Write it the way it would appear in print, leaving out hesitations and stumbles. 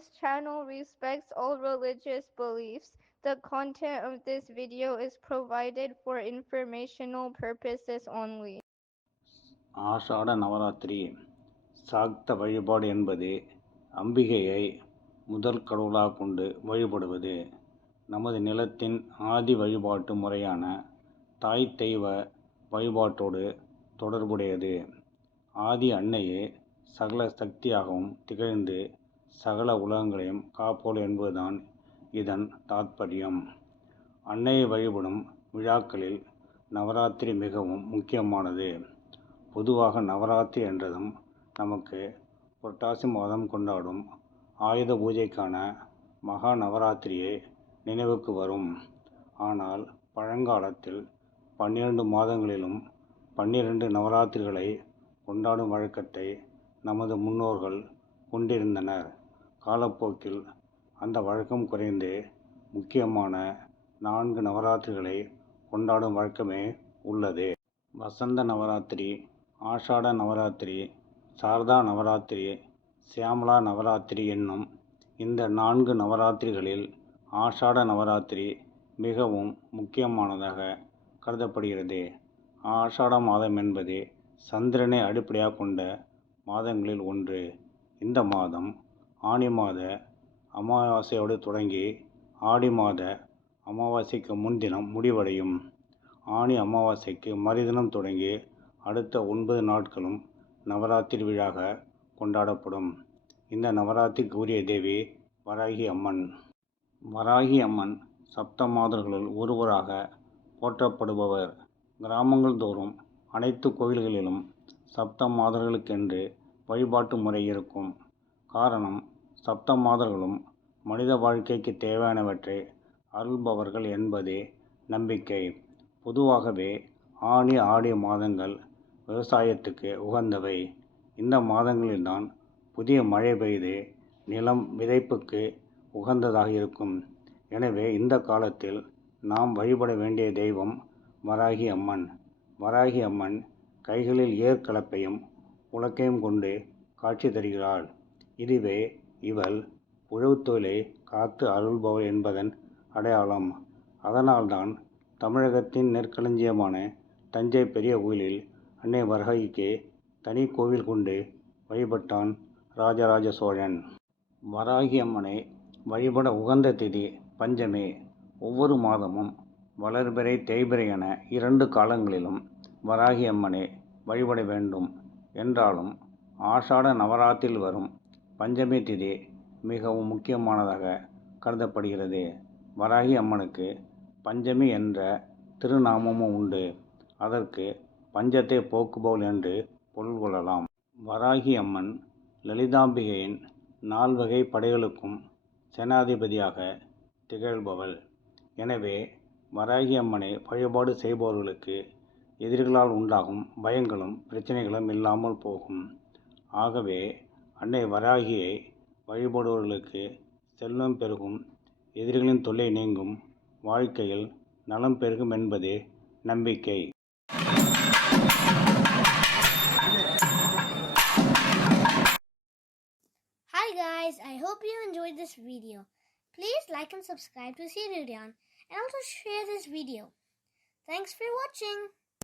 This channel respects all religious beliefs. The content of this video is provided for informational purposes only. ஆஷாட நவராத்திரி சாக்த வழிபாடு என்பது அம்பிகையை முதல் கடவுளாக கொண்டு வழிபடுவது. நமது நிலத்தின் ஆதி வழிபாட்டு முறையான தாய் தெய்வ வழிபாட்டோடு தொடர்புடையது. ஆதி அன்னையே சகல சக்தியாகவும் திகழ்ந்து சகல உலகங்களையும் காப்போல் என்பதுதான் இதன் தாத்பரியம். அன்னையை வழிபடும் விழாக்களில் நவராத்திரி மிகவும் முக்கியமானது. பொதுவாக நவராத்திரி என்றதும் நமக்கு புரட்டாசி மாதம் கொண்டாடும் ஆயுத பூஜைக்கான மகா நவராத்திரியே நினைவுக்கு வரும். ஆனால் பழங்காலத்தில் 12 மாதங்களிலும் 12 நவராத்திரிகளை கொண்டாடும் வழக்கத்தை நமது முன்னோர்கள் கொண்டிருந்தனர். காலப்போக்கில் அந்த வழக்கம் குறைந்து முக்கியமான 4 நவராத்திரிகளை கொண்டாடும் வழக்கமே உள்ளது. வசந்த நவராத்திரி, ஆஷாட நவராத்திரி, சாரதா நவராத்திரி, சியாமளா நவராத்திரி என்னும் இந்த 4 நவராத்திரிகளில் ஆஷாட நவராத்திரி மிகவும் முக்கியமானதாக கருதப்படுகிறது. ஆஷாட மாதம் என்பது சந்திரனை அடிப்படையாக கொண்ட மாதங்களில் ஒன்று. இந்த மாதம் ஆனி மாத அமாவாசையோடு தொடங்கி ஆடி மாத அமாவாசைக்கு முன்தினம் முடிவடையும். ஆனி அமாவாசைக்கு மறுதினம் தொடங்கி அடுத்த 9 நாட்களும் நவராத்திரி விழாவாக கொண்டாடப்படும். இந்த நவராத்திரிக்கு உரிய தேவி வராகி அம்மன். வராகி அம்மன் சப்த மாதர்களுள் ஒருவராக போற்றப்படுபவர். கிராமங்கள் தோறும் அனைத்து கோவில்களிலும் சப்த மாதர்களுக்கென்று வழிபாட்டு முறை இருக்கும். காரணம், சப்த மாதர்களும் மனித வாழ்க்கைக்கு தேவையானவற்றை அருள்பவர்கள் என்பதே நம்பிக்கை. பொதுவாகவே ஆனி ஆடி மாதங்கள் விவசாயத்துக்கு உகந்தவை. இந்த மாதங்களில்தான் புதிய மழை பெய்து நிலம் விதைப்புக்கு உகந்ததாக இருக்கும். எனவே இந்த காலத்தில் நாம் வழிபட வேண்டிய தெய்வம் வராகி அம்மன். வராகி அம்மன் கைகளில் ஏர் கலப்பையும் உலக்கையும் கொண்டு காட்சி தருகிறாள். இதுவே இவள் உழவுத் தொழிலை காத்து அருள்பவள் என்பதன் அடையாளம். அதனால்தான் தமிழகத்தின் நெற்களஞ்சியமான தஞ்சை பெரிய கோயிலில் அன்னை வராகிக்கு தனி கோவில் கொண்டு வழிபட்டான் ராஜராஜ சோழன். வராகி அம்மனை வழிபட உகந்த திதி பஞ்சமி. ஒவ்வொரு மாதமும் வளர்பிறை தேய்பிறை என 2 காலங்களிலும் வராகி அம்மனை வழிபட வேண்டும். என்றாலும் ஆஷாட நவராத்திரியில் வரும் பஞ்சமி திதி மிகவும் முக்கியமானதாக கருதப்படுகிறது. வராகி அம்மனுக்கு பஞ்சமி என்ற திருநாமமும் உண்டு. அதற்கு பஞ்சத்தை போக்குபவள் என்று பொருள் கொள்ளலாம். வராகி அம்மன் லலிதாம்பிகையின் 4 வகை படைகளுக்கும் சேனாதிபதியாக திகழ்பவள். எனவே வராகி அம்மனை வழிபாடு செய்பவர்களுக்கு எதிரிகளால் உண்டாகும் பயங்களும் பிரச்சனைகளும் இல்லாமல் போகும். ஆகவே அன்னை வராகியை வழிபடுபவர்களுக்கு செல்வம் பெருகும், எதிரிகளின் தொல்லை நீங்கும், வாழ்க்கையில் நலம் பெருகும் என்பதே நம்பிக்கை. Hi guys, I hope you enjoyed this video. Please like and subscribe to Sirian and also share this video. Thanks for watching.